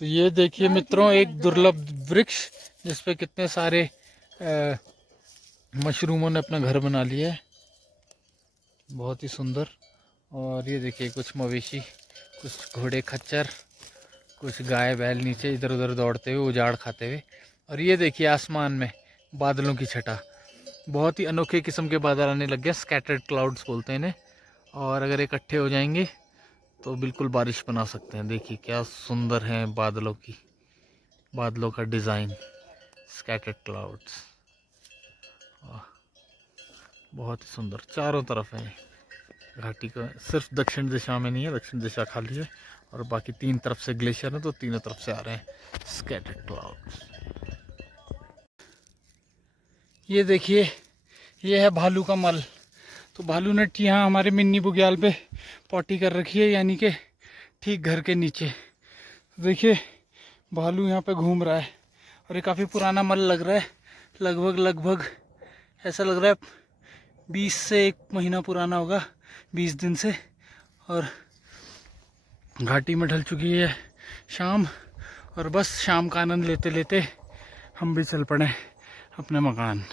तो ये देखिए मित्रों, एक दुर्लभ वृक्ष जिस पे कितने सारे मशरूमों ने अपना घर बना लिया है। बहुत ही सुंदर। और ये देखिए कुछ मवेशी, कुछ घोड़े खच्चर, कुछ गाय बैल नीचे इधर उधर दौड़ते हुए उजाड़ खाते हुए। और ये देखिए आसमान में बादलों की छटा। बहुत ही अनोखे किस्म के बादल आने लग गए, स्कैटर्ड क्लाउड्स बोलते हैं इन्हें। और अगर इकट्ठे हो जाएंगे तो बिल्कुल बारिश बना सकते हैं। देखिए क्या सुंदर है बादलों का डिज़ाइन, स्कैटर्ड क्लाउड्स। बहुत ही सुंदर चारों तरफ है घाटी का। सिर्फ दक्षिण दिशा में नहीं है, दक्षिण दिशा खाली है और बाकी तीन तरफ से ग्लेशियर है, तो तीनों तरफ से आ रहे हैं स्कैटर्ड क्लाउड्स। ये देखिए, ये है भालू का मल। तो भालू ने यहाँ हमारे मिन्नी बुग्याल पे पॉटी कर रखी है, यानी कि ठीक घर के नीचे। देखिए भालू यहाँ पे घूम रहा है और ये काफ़ी पुराना मल लग रहा है। लगभग ऐसा लग रहा है 20 से 1 महीना पुराना होगा, 20 दिन से। और घाटी में ढल चुकी है शाम, और बस शाम का आनंद लेते लेते हम भी चल पड़े अपने मकान।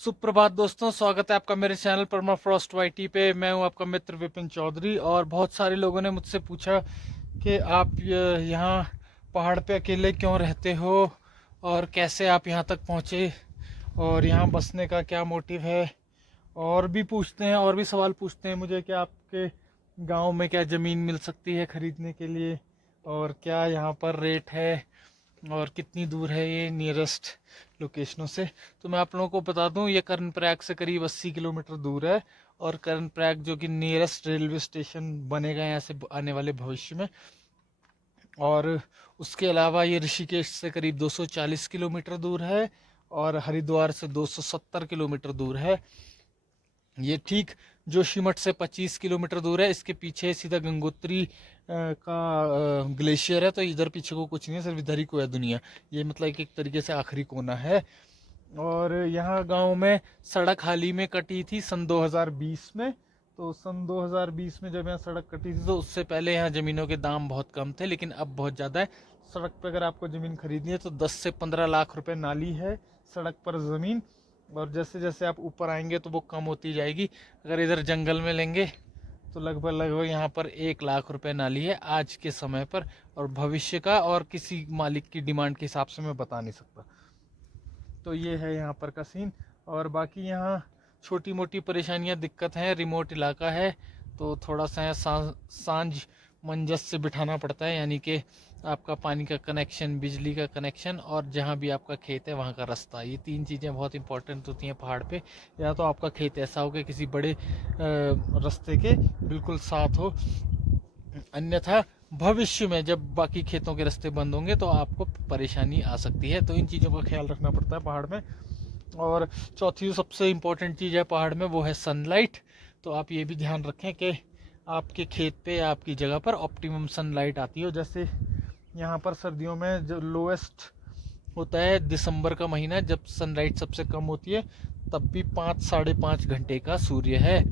सुप्रभात दोस्तों, स्वागत है आपका मेरे चैनल परमाफ्रॉस्ट वाईटी पे। मैं हूं आपका मित्र विपिन चौधरी। और बहुत सारे लोगों ने मुझसे पूछा कि आप यहाँ पहाड़ पे अकेले क्यों रहते हो और कैसे आप यहाँ तक पहुँचे और यहाँ बसने का क्या मोटिव है। और भी पूछते हैं, और भी सवाल पूछते हैं मुझे कि आपके गांव में क्या ज़मीन मिल सकती है ख़रीदने के लिए, और क्या यहाँ पर रेट है, और कितनी दूर है ये नियरेस्ट लोकेशनों से। तो मैं आप लोगों को बता दूं, ये कर्णप्रयाग से करीब 80 किलोमीटर दूर है। और कर्णप्रयाग जो कि नियरेस्ट रेलवे स्टेशन बनेगा यहाँ से आने वाले भविष्य में। और उसके अलावा ये ऋषिकेश से करीब 240 किलोमीटर दूर है और हरिद्वार से 270 किलोमीटर दूर है। ये ठीक जोशीमठ से 25 किलोमीटर दूर है। इसके पीछे सीधा गंगोत्री का ग्लेशियर है, तो इधर पीछे को कुछ नहीं है, सिर्फ इधर ही को है दुनिया। ये मतलब एक तरीके से आखिरी कोना है। और यहाँ गांव में सड़क हाल ही में कटी थी सन 2020 में। तो सन 2020 में जब यहाँ सड़क कटी थी, तो उससे पहले यहाँ ज़मीनों के दाम बहुत कम थे, लेकिन अब बहुत ज़्यादा है। सड़क पर अगर आपको ज़मीन खरीदनी है तो 10 से 15 लाख रुपए नाली है सड़क पर ज़मीन। और जैसे जैसे आप ऊपर आएंगे तो वो कम होती जाएगी। अगर इधर जंगल में लेंगे तो लगभग यहाँ पर 1 लाख रुपए नाली है आज के समय पर। और भविष्य का और किसी मालिक की डिमांड के हिसाब से मैं बता नहीं सकता। तो ये है यहाँ पर का सीन। और बाकी यहाँ छोटी मोटी परेशानियाँ, दिक्कत हैं, रिमोट इलाका है तो थोड़ा सा सांझ मंजस से बिठाना पड़ता है, यानी कि आपका पानी का कनेक्शन, बिजली का कनेक्शन और जहाँ भी आपका खेत है वहाँ का रास्ता। ये 3 चीज़ें बहुत इंपॉर्टेंट होती हैं पहाड़ पे। या तो आपका खेत ऐसा हो कि किसी बड़े रास्ते के बिल्कुल साथ हो, अन्यथा भविष्य में जब बाकी खेतों के रास्ते बंद होंगे तो आपको परेशानी आ सकती है। तो इन चीज़ों का ख्याल रखना पड़ता है पहाड़ में। और चौथी जो सबसे इम्पोर्टेंट चीज़ है पहाड़ में, वो है सनलाइट। तो आप ये भी ध्यान रखें कि आपके खेत पे या आपकी जगह पर ऑप्टिमम सनलाइट आती हो। जैसे यहाँ पर सर्दियों में जो लोएस्ट होता है दिसंबर का महीना, जब सनलाइट सबसे कम होती है, तब भी 5-5.5 घंटे का सूर्य है।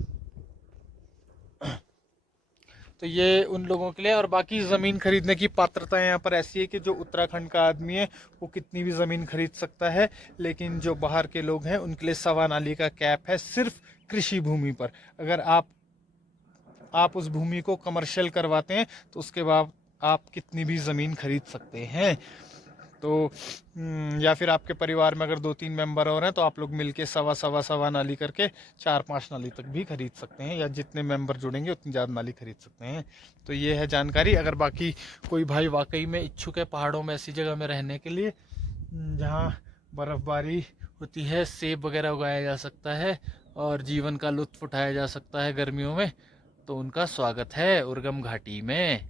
तो ये उन लोगों के लिए। और बाकी ज़मीन खरीदने की पात्रता यहाँ पर ऐसी है कि जो उत्तराखंड का आदमी है वो कितनी भी ज़मीन खरीद सकता है, लेकिन जो बाहर के लोग हैं उनके लिए 1.25 नाली का कैप है सिर्फ कृषि भूमि पर। अगर आप उस भूमि को कमर्शियल करवाते हैं तो उसके बाद आप कितनी भी ज़मीन खरीद सकते हैं। तो या फिर आपके परिवार में अगर 2-3 मेंबर और हैं तो आप लोग मिलके सवा नाली करके 4-5 नाली तक भी खरीद सकते हैं, या जितने मेंबर जुड़ेंगे उतनी ज़्यादा नाली खरीद सकते हैं। तो ये है जानकारी। अगर बाकी कोई भाई वाकई में इच्छुक है पहाड़ों में ऐसी जगह में रहने के लिए जहाँ बर्फ़बारी होती है, सेब वगैरह उगाया जा सकता है और जीवन का लुत्फ़ उठाया जा सकता है गर्मियों में, तो उनका स्वागत है उर्गम घाटी में।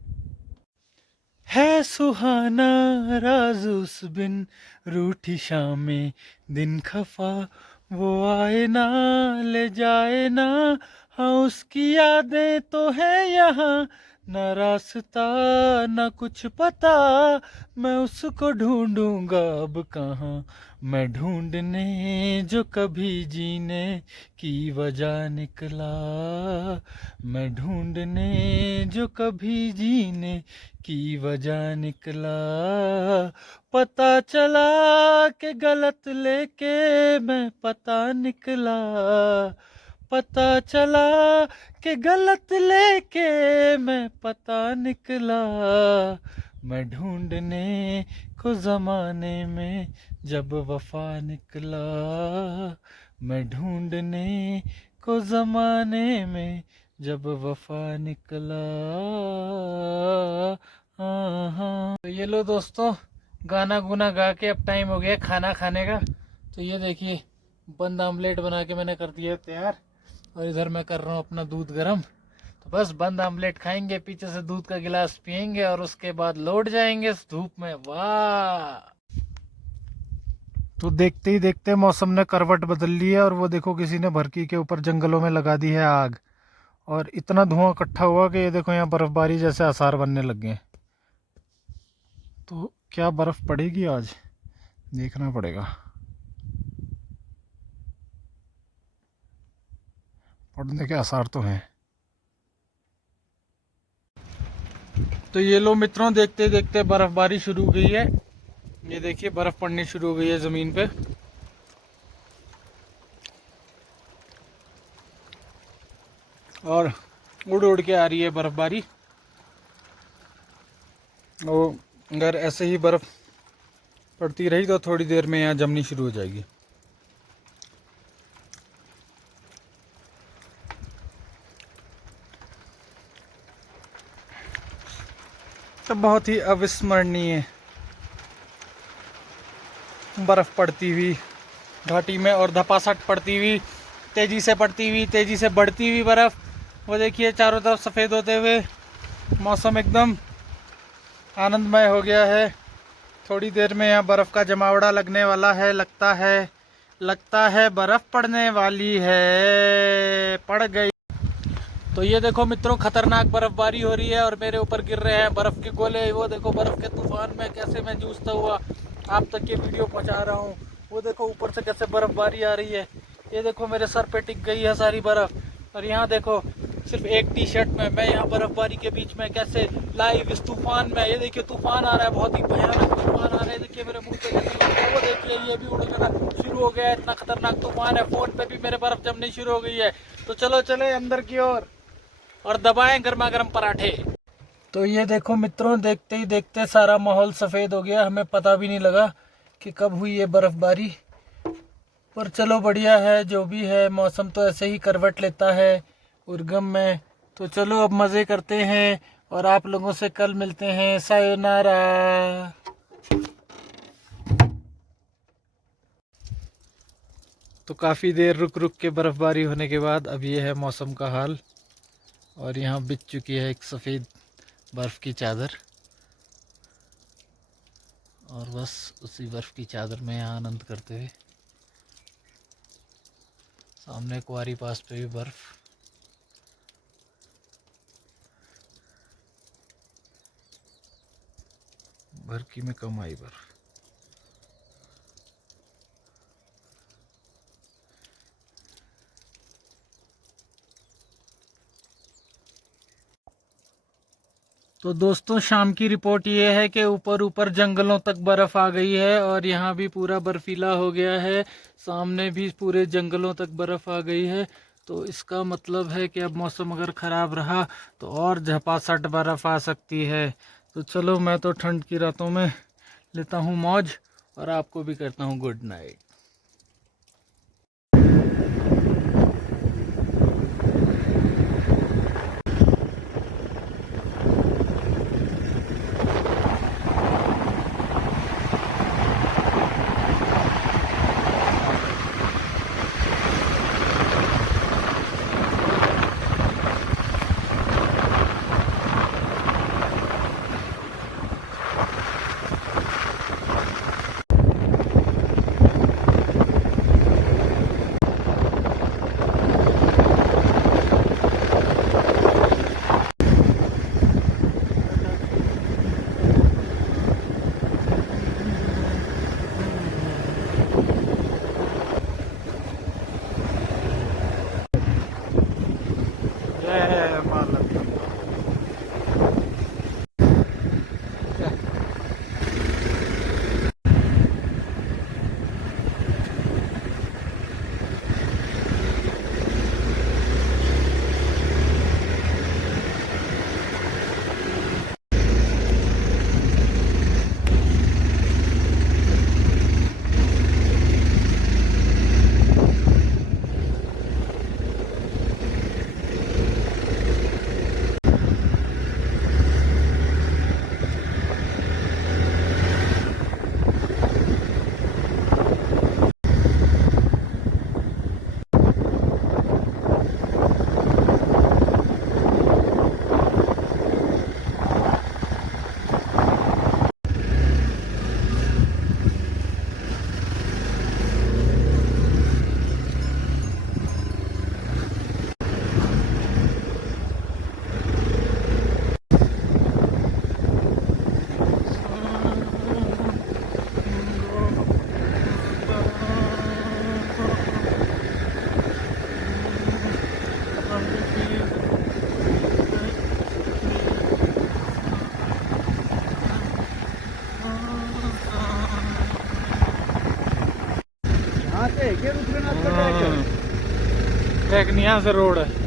है सुहाना राज उस बिन रूठी शामें दिन खफा, वो आए ना ले जाए ना, हाँ उसकी यादें तो है यहाँ न रास्ता न कुछ पता, मैं उसको ढूंढूंगा अब कहाँ। मैं ढूंढने जो कभी जीने की वजह निकला, मैं ढूंढने जो कभी जीने की वजह निकला। पता चला कि गलत लेके मैं पता निकला, पता चला कि गलत लेके मैं पता निकला। मैं ढूंढने को जमाने में जब वफा निकला, मैं ढूंढने को जमाने में जब वफा निकला। हाँ हाँ। तो ये लो दोस्तों, गाना गुना गा के अब टाइम हो गया खाना खाने का। तो ये देखिए, बंद आमलेट बना के मैंने कर दिया तैयार, और इधर मैं कर रहा हूँ अपना दूध गरम। तो बस बंद आमलेट खाएंगे, पीछे से दूध का गिलास पियेंगे, और उसके बाद लौट जाएंगे इस धूप में। वाह! तो देखते ही देखते मौसम ने करवट बदल ली है, और वो देखो किसी ने भरकी के ऊपर जंगलों में लगा दी है आग, और इतना धुआं इकट्ठा हुआ कि ये देखो यहाँ बर्फबारी जैसे आसार बनने लग गए। तो क्या बर्फ़ पड़ेगी आज, देखना पड़ेगा। पड़ने के आसार तो हैं। तो ये लो मित्रों, देखते देखते बर्फबारी शुरू हो गई है। ये देखिए बर्फ पड़नी शुरू हो गई है ज़मीन पे। और उड़ उड़ के आ रही है बर्फबारी। और अगर ऐसे ही बर्फ़ पड़ती रही तो थोड़ी देर में यहाँ जमनी शुरू हो जाएगी। तो बहुत ही अविस्मरणीय बर्फ़ पड़ती हुई घाटी में, और धपासट पड़ती हुई, तेज़ी से पड़ती हुई, तेज़ी से बढ़ती हुई बर्फ़। वो देखिए चारों तरफ सफ़ेद होते हुए मौसम एकदम आनंदमय हो गया है। थोड़ी देर में यहाँ बर्फ़ का जमावड़ा लगने वाला है। लगता है बर्फ़ पड़ने वाली है। पड़ गई। तो ये देखो मित्रों, खतरनाक बर्फबारी हो रही है और मेरे ऊपर गिर रहे हैं बर्फ़ के गोले। वो देखो बर्फ़ के तूफान में कैसे मैं जूझता हुआ आप तक ये वीडियो पहुंचा रहा हूँ। वो देखो ऊपर से कैसे बर्फबारी आ रही है। ये देखो मेरे सर पे टिक गई है सारी बर्फ़। और यहाँ देखो सिर्फ एक टी शर्ट में मैं यहाँ बर्फबारी के बीच में कैसे लाइव इस तूफान में। ये देखिए तूफान आ रहा है, बहुत ही भयानक तूफान आ रहा है। देखिए मेरे मुंह पे कैसे लग रहा है। वो देखिए ये भी उड़ना शुरू हो गया है। इतना खतरनाक तूफान है, फोन पे भी मेरे बर्फ जमनी शुरू हो गई है। तो चलो चले अंदर की ओर और दबाएं गर्मा गर्म पराठे। तो ये देखो मित्रों, देखते ही देखते सारा माहौल सफ़ेद हो गया। हमें पता भी नहीं लगा कि कब हुई ये बर्फबारी। पर चलो बढ़िया है, जो भी है मौसम तो ऐसे ही करवट लेता है उर्गम में। तो चलो अब मज़े करते हैं, और आप लोगों से कल मिलते हैं। सायोनारा। तो काफ़ी देर रुक रुक के बर्फ़बारी होने के बाद अब ये है मौसम का हाल, और यहाँ बिछ चुकी है एक सफ़ेद बर्फ़ की चादर। और बस उसी बर्फ़ की चादर में यहाँ आनंद करते हुए, सामने कुंवारी पास पे भी बर्फ़। भरकी में कम आई बर्फ़। तो दोस्तों शाम की रिपोर्ट ये है कि ऊपर ऊपर जंगलों तक बर्फ़ आ गई है, और यहाँ भी पूरा बर्फीला हो गया है। सामने भी पूरे जंगलों तक बर्फ़ आ गई है। तो इसका मतलब है कि अब मौसम अगर ख़राब रहा तो और झपासट बर्फ़ आ सकती है। तो चलो मैं तो ठंड की रातों में लेता हूँ मौज, और आपको भी करता हूँ गुड नाइट। यहाँ से रोड है।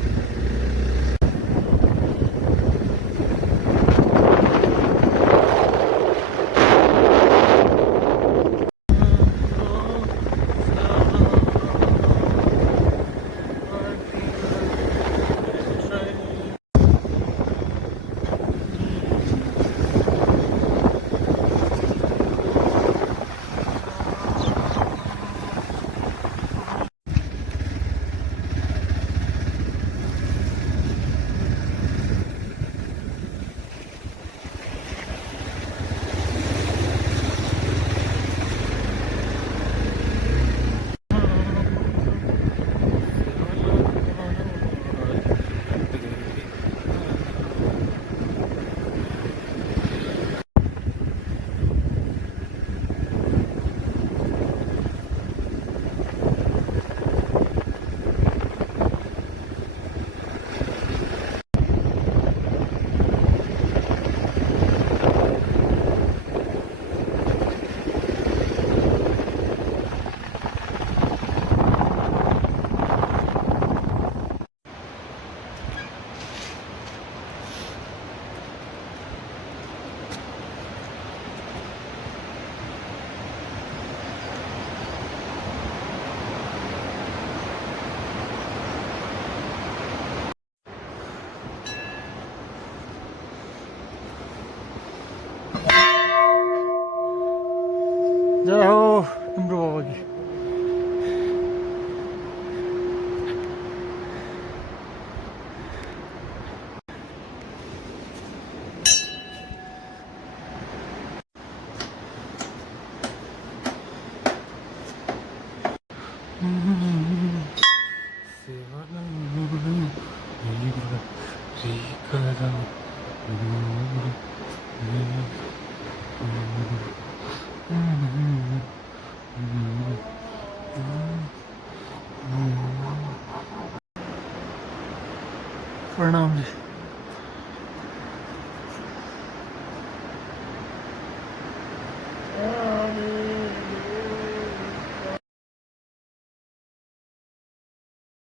जय हो डमरू बाबा की। प्रणाम जी।